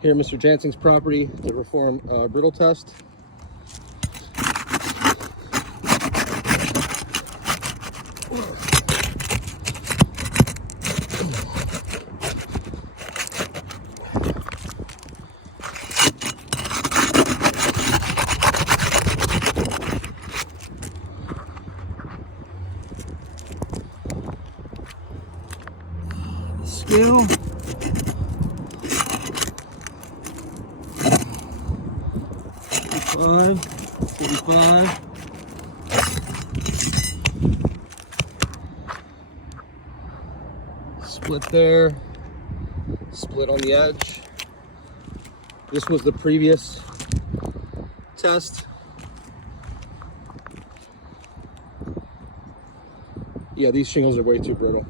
Here at Mr. Jansing's property to perform a brittle test. Scale. 45. Split there, split on the edge. This was the previous test. Yeah, these shingles are way too brittle.